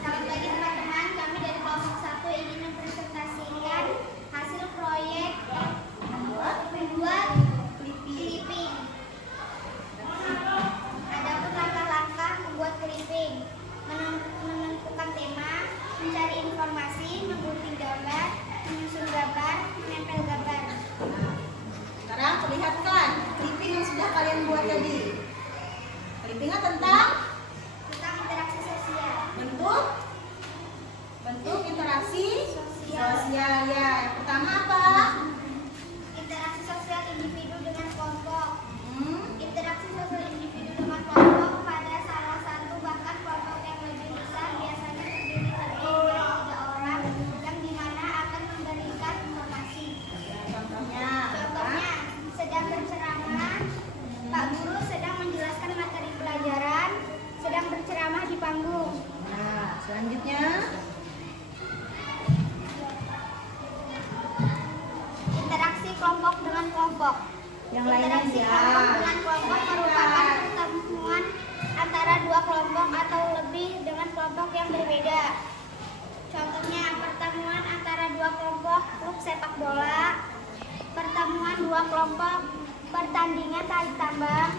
Selamat pagi teman-teman, kami dari kelompok 1 ingin mempresentasikan hasil proyek membuat clipping. Adapun langkah-langkah membuat clipping: menentukan tema, mencari informasi, menggunting gambar, menyusun gambar, menempel gambar. Sekarang perlihatkan clipping yang sudah kalian buat tadi. Clippingnya tentang Interaksi sosial. bentuk interaksi sosial ya. Yang pertama apa? Interaksi sosial individu dengan kelompok. Interaksi sosial individu dengan kelompok pada salah satu bahkan kelompok yang lebih besar biasanya terdiri dari 3 orang yang dimana akan memberikan informasi. Contohnya Contohnya, sedang berceramah, Pak Guru sedang menjelaskan materi pelajaran, sedang berceramah di panggung. Nah, selanjutnya Interaksi kelompok dengan kelompok. yang lainnya Interaksi ya. kelompok dengan kelompok merupakan pertemuan antara 2 kelompok atau lebih dengan kelompok yang berbeda. Contohnya, pertemuan antara 2 kelompok klub sepak bola, pertemuan 2 kelompok pertandingan tarik tambang,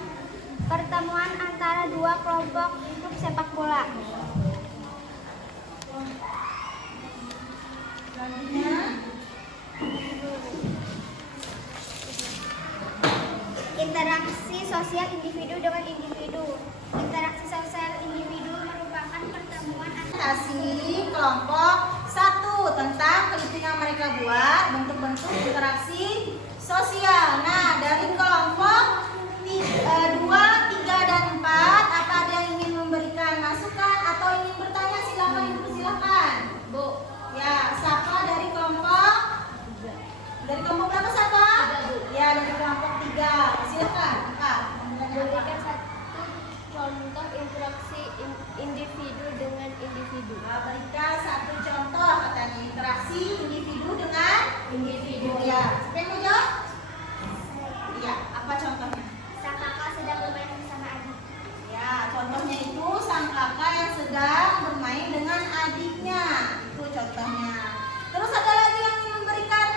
pertemuan antara 2 kelompok klub sepak bola. Selanjutnya Interaksi sosial individu dengan individu. Interaksi sosial individu merupakan pertemuan antara presentasi kelompok 1 tentang clipping yang mereka buat bentuk-bentuk interaksi sosial. Nah, dari kelompok 2, 3, dan 4, apa ada yang ingin memberikan masukan atau ingin bertanya? Silakan, Ibu, silakan. Bu. Ya, siapa dari kelompok? Dari kelompok berapa siapa? Ya, dari kelompok 3. Silakan, Kak. Memberikan satu contoh interaksi individu dengan individu. Berikan satu contoh katanya interaksi individu dengan individu. Ya, siapa yang mau jawab? Iya, apa contohnya? Sang kakak sedang bermain bersama adik. Ya, contohnya itu sang kakak yang sedang bermain dengan adiknya. Itu contohnya. Terus ada lagi yang ingin memberikan?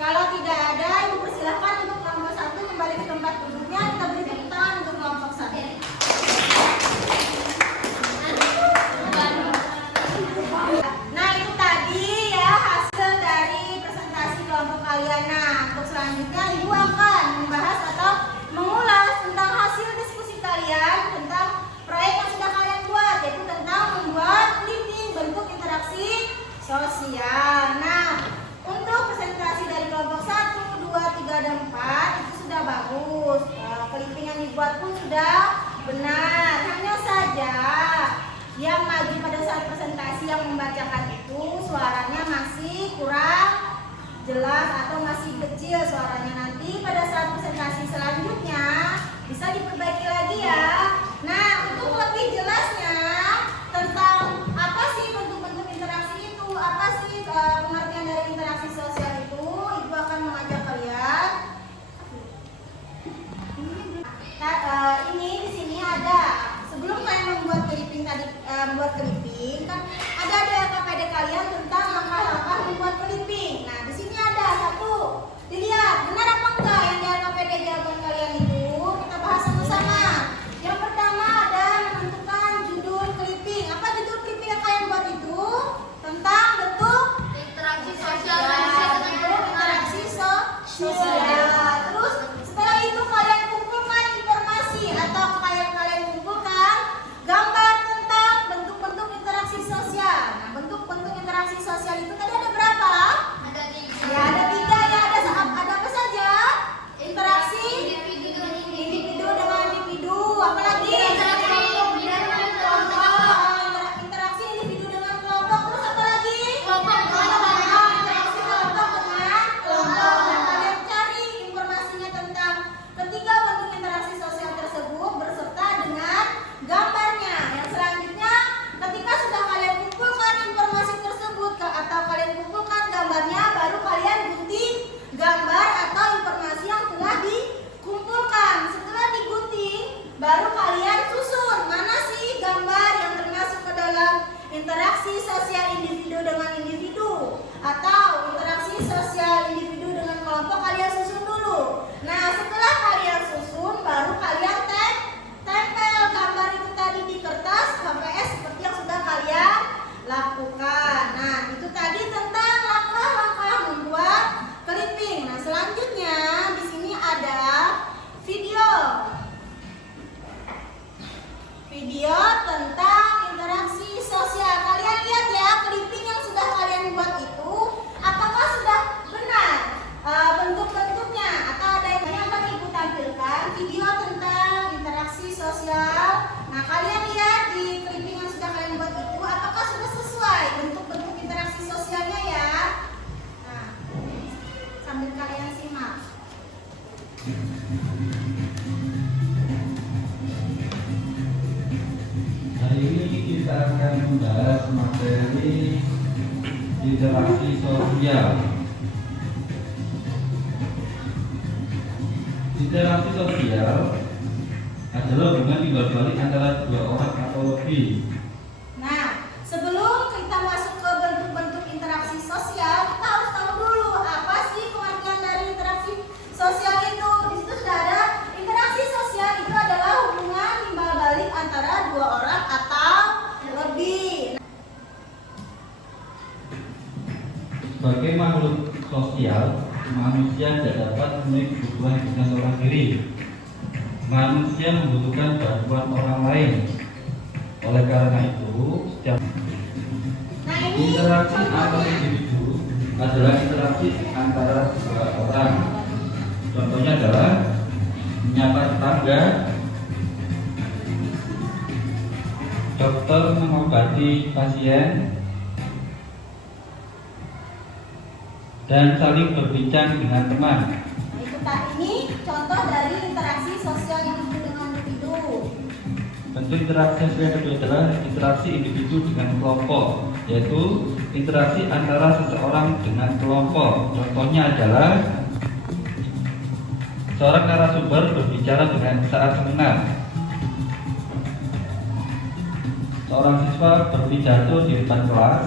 Kalau tidak ada, Ibu persilahkan untuk kelompok 1 kembali ke tempat duduknya. Kita beri tepuk tangan untuk kelompok 1. Nah, itu tadi ya hasil dari presentasi kelompok kalian. Nah, untuk selanjutnya Ibu akan membahas atau mengulas tentang hasil diskusi kalian tentang proyek yang sudah kalian buat, yaitu tentang membuat clipping bentuk interaksi sosial. Nah, untuk presentasi dari kelompok 1, 2, 3, dan 4 itu sudah bagus. Clipping yang dibuat pun sudah benar. Hanya saja yang maju pada saat presentasi yang membacakan itu suaranya masih kurang jelas atau masih kecil suaranya. Nanti pada saat presentasi selanjutnya bisa diperbaiki lagi ya. Nah, untuk lebih jelasnya tentang apa sih bentuk-bentuk interaksi itu, apa sih pengertian dari interaksi sosial itu, Ibu akan mengajak kalian. Ini di sini ada, sebelum kalian membuat clipping tadi, membuat clipping kan ada KPD kalian tentang langkah-langkah membuat clipping. baru kalian susun mana sih gambar yang termasuk ke dalam interaksi sosial individu dengan individu atau interaksi sosial individu dengan kelompok. Kalian susun dulu. Nah, setelah kalian susun baru kalian tempel gambar itu tadi di kertas HVS seperti yang sudah kalian lakukan. Nah, itu tadi tentang langkah-langkah membuat clipping. Nah, selanjutnya di sini ada video tentang interaksi sosial. Kalian lihat ya, clipping yang sudah kalian buat itu apakah sudah benar bentuk-bentuknya atau ada yang akan ibu tampilkan video tentang interaksi sosial. Nah, kalian lihat di clipping yang sudah kalian buat itu apakah sudah sesuai bentuk-bentuk interaksi sosialnya ya. Nah, sambil kalian simak. Hari ini kita akan membahas materi interaksi sosial. Interaksi sosial adalah hubungan timbal-balik antara dua orang atau lebih. Nah, sebelum kita masuk ke bentuk-bentuk interaksi sosial, kita harus tahu dulu apa sih pengertian dari interaksi sosial itu. Di situ sudah ada interaksi sosial itu adalah hubungan timbal balik antara dua orang atau lebih. Sebagai makhluk sosial, manusia tidak dapat memiliki hubungan dengan seorang diri. Manusia membutuhkan bantuan orang lain. Oleh karena itu, setiap Nah, ini interaksi antar contohnya. individu adalah interaksi antara dua orang. Contohnya adalah menyapa tetangga, dokter mengobati pasien, dan saling berbincang dengan teman. Ini contoh dari interaksi sosial individu dengan individu. Bentuk interaksi sosial yang kedua adalah interaksi individu dengan kelompok, yaitu interaksi antara seseorang dengan kelompok. Contohnya adalah seorang narasumber berbicara dengan saat seminar, seorang siswa berpidato di depan kelas,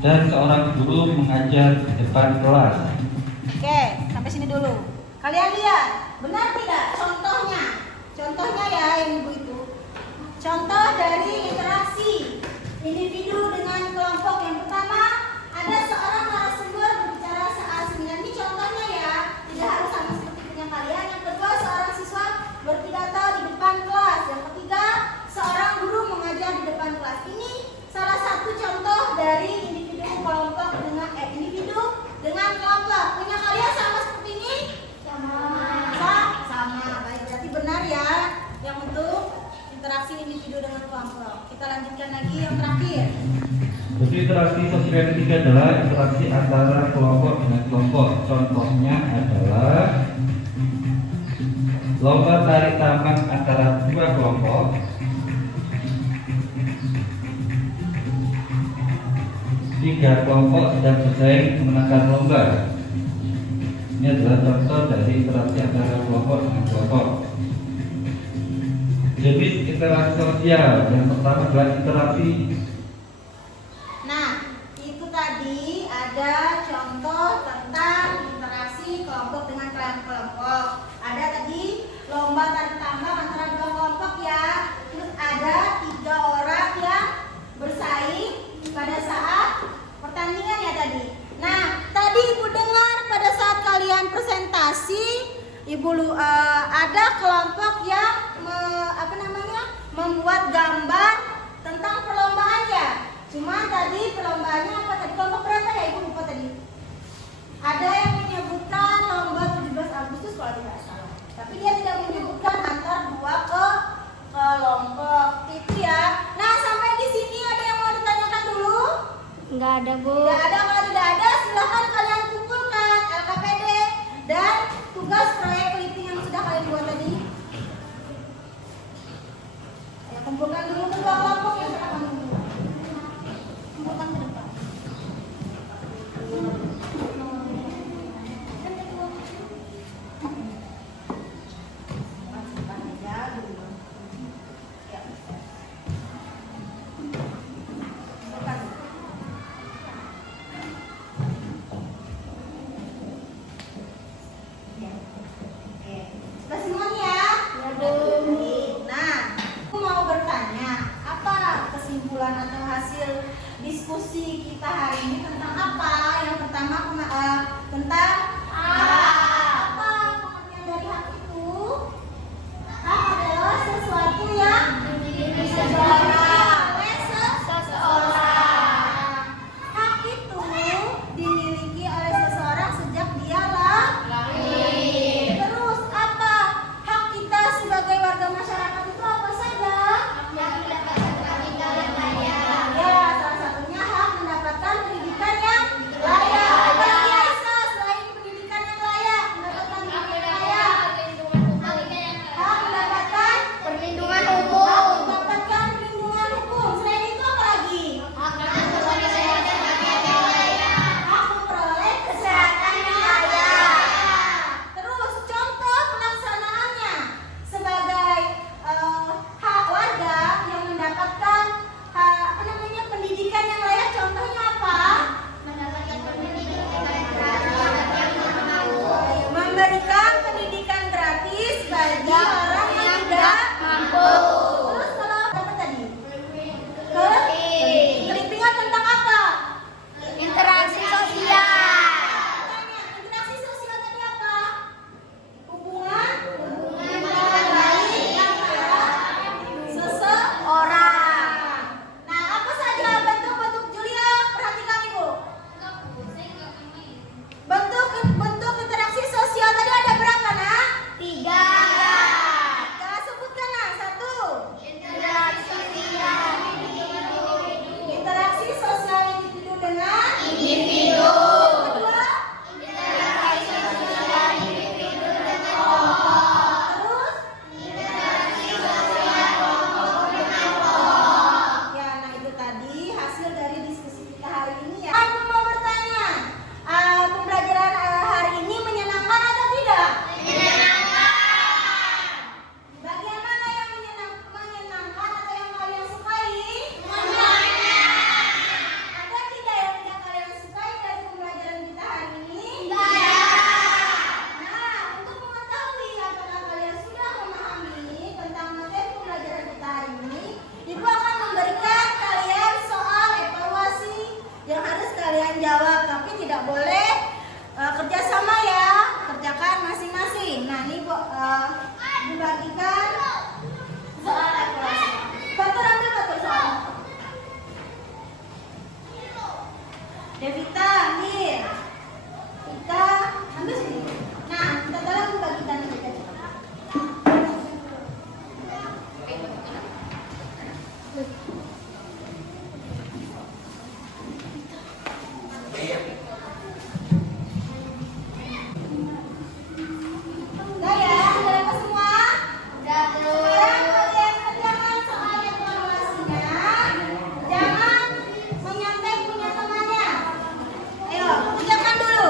dan seorang guru mengajar di depan kelas. Oke, sampai sini dulu. Kalian lihat, benar tidak contohnya? Contohnya ya yang ibu itu. Contoh dari interaksi individu dengan kelompok. Yang pertama, ada seorang narasumber berbicara saat seminar. Ini contohnya ya, tidak harus sama seperti punya kalian. Yang kedua, seorang siswa berpidato di depan kelas. Yang ketiga, seorang guru mengajar di depan kelas. Ini salah satu contoh dari individu dengan kelompok. Punya kalian sama seperti ini? Sama. Baik, berarti benar ya yang untuk interaksi individu dengan kelompok. Kita lanjutkan lagi yang terakhir. Bentuk interaksi sosial yang ketiga adalah interaksi antara kelompok dengan kelompok. Contohnya adalah lomba tarik tambang antara dua kelompok, tiga kelompok sedang bersaing memenangkan lomba. Ini adalah contoh dari interaksi antara kelompok dengan kelompok. Jenis interaksi sosial yang pertama adalah interaksi. Nah, itu tadi ada contoh tentang interaksi kelompok dengan kelompok. Ada tadi lomba tarik tambang antara dua kelompok ya. Terus ada 3 orang yang bersaing pada saat pertandingan ya tadi. Nah, tadi ibu dengar pada saat kalian presentasi, ada kelompok yang membuat gambar tentang perlombaan ya. Cuma tadi perlombaannya apa tadi? Kelompok berapa ya ibu lupa tadi? Ada yang menyebutkan lomba 17 Agustus kalau tidak salah. Tapi dia tidak menyebutkan antar 2 kelompok itu ya. Nah, sampai di sini ada yang mau ditanyakan dulu? Enggak ada, Bu. Tidak ada. Kalau tidak ada, silakan kalian kumpulkan LKPD dan tugas proyek clipping yang sudah kalian buat tadi. Ya, kumpulkan dulu kedua kelompok yang sudah kamu buat. Kumpulkan ke depan. diskusi kita hari ini tentang apa? Yang pertama tentang apa pengertian dari hak itu? Hak adalah sesuatu yang dimiliki oleh seseorang. Hak itu dimiliki oleh seseorang sejak dia lahir. Terus apa? Hak kita sebagai warga masyarakat itu apa saja? Ya, salah satunya hak mendapatkan pendidikan yang layak. Apalagi Aisyah selain pendidikan yang layak, mendapatkan pendidikan yang layak. Hak mendapatkan Perlindungan hak hukum. mendapatkan perlindungan hukum. Selain itu apa lagi? Hak memperoleh kesehatan yang layak. Terus contoh pelaksanaannya sebagai hak warga yang mendapatkan pendidikan yang layak. Contohnya apa? Memberikan pendidikan gratis bagi orang yang tidak mampu. Terus kalau apa tadi? Kelipingan tentang apa? Interaksi sosial. Tanya, interaksi sosial tadi apa? Hubungan baik antara seseorang. Nah, apa saja bentuk-bentuk Julia? Perhatikan Ibu. Bentuk interaksi sosial tadi ada berapa, Nak? 3. Sebutkan, Nak. 1. Interaksi sosial individu dengan individu. Kedua, ya, nah itu tadi hasil dari diskusi kita hari ini ya. Aku mau bertanya, pembelajaran hari ini menyenangkan atau tidak? Menyenangkan. Bagian mana yang menyenangkan atau yang kalian sukai? Semuanya. Ada tidak yang tidak kalian sukai dari pembelajaran kita hari ini? Nah, untuk mengetahui apakah kalian sudah memahami tentang materi pembelajaran kita hari ini, Ibu akan memberikan kalian soal evaluasi yang harus kalian jawab, tapi tidak boleh kerjasama ya, kerjakan masing-masing. Nah, ini dibagikan soal evaluasi. Fatur ambil Fatur soal. Devita ambil. Kita ambil sini. Nah, kita tolong bagikan kita. Udah ya, udah dapat semua? Sekarang kalian kerjakan soal evaluasinya. Jangan menyantai punya temannya. Ayo, kerjakan dulu.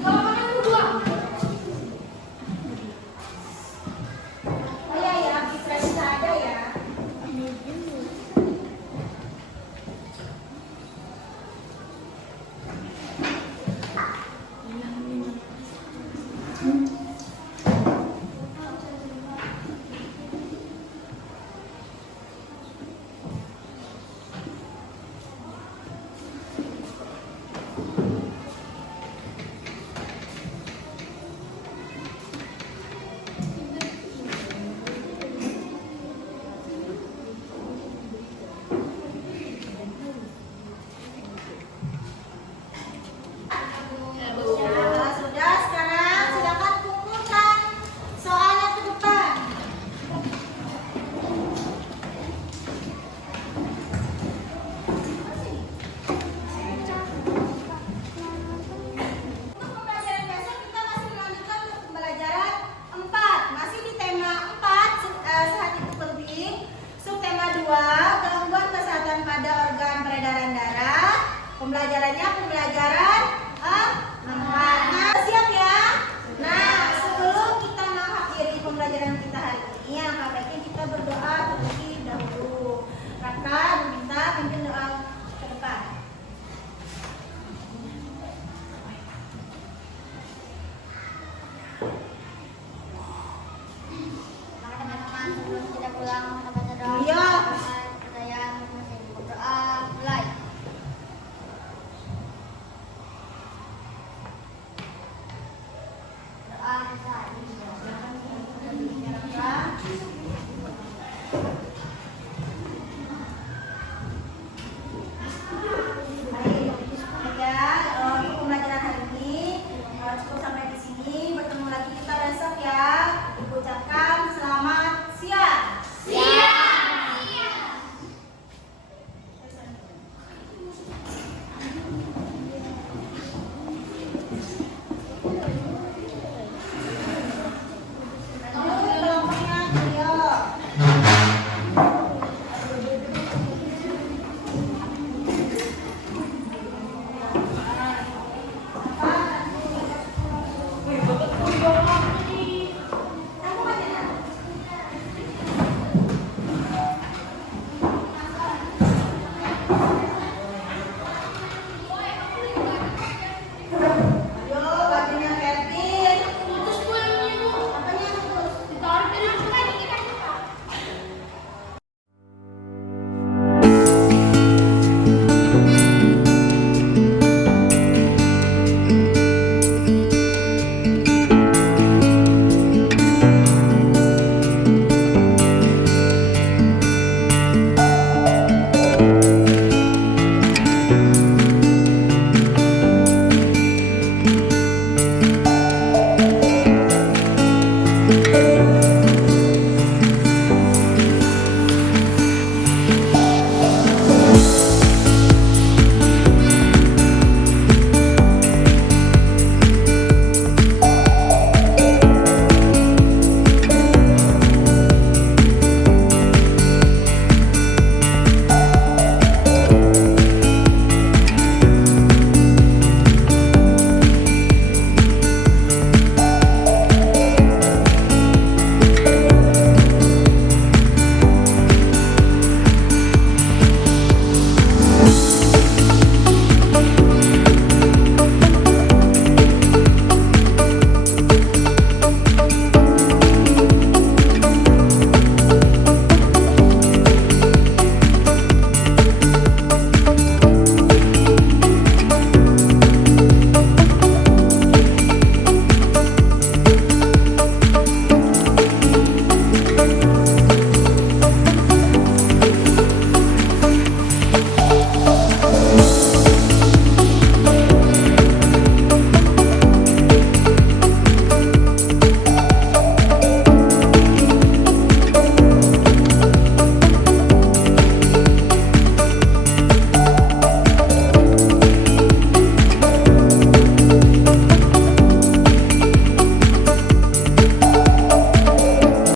Kalau mana yang dua? Oh iya ya, bisa ada ya. Ya, sudah, sekarang silakan kumpulkan soalnya ke depan. Untuk pembelajaran besok kita masih melanjutkan untuk pembelajaran 4. Masih di tema 4, sehat itu penting. Subtema 2, gangguan kesehatan pada organ peredaran darah. Pembelajarannya pembelajaran 4. Nah, siap ya? Nah, sebelum kita mengakhiri pembelajaran kita hari ini, alangkah baiknya kita berdoa terlebih dahulu. Raka meminta pimpin doa ke depan. pulang mau baca doa. Iya,